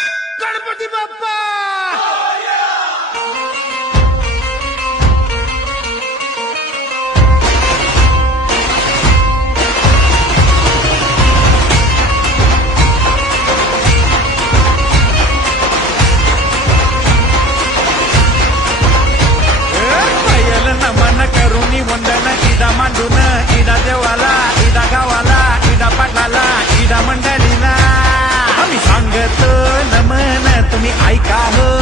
गणपती बाप्पा नमन करुणी वंदन इडा मांडून इडा देवाला इडा गावाला इडा पाटलाला इडा मंडळीला आम्ही सांगतो नमन तुम्ही ऐका हो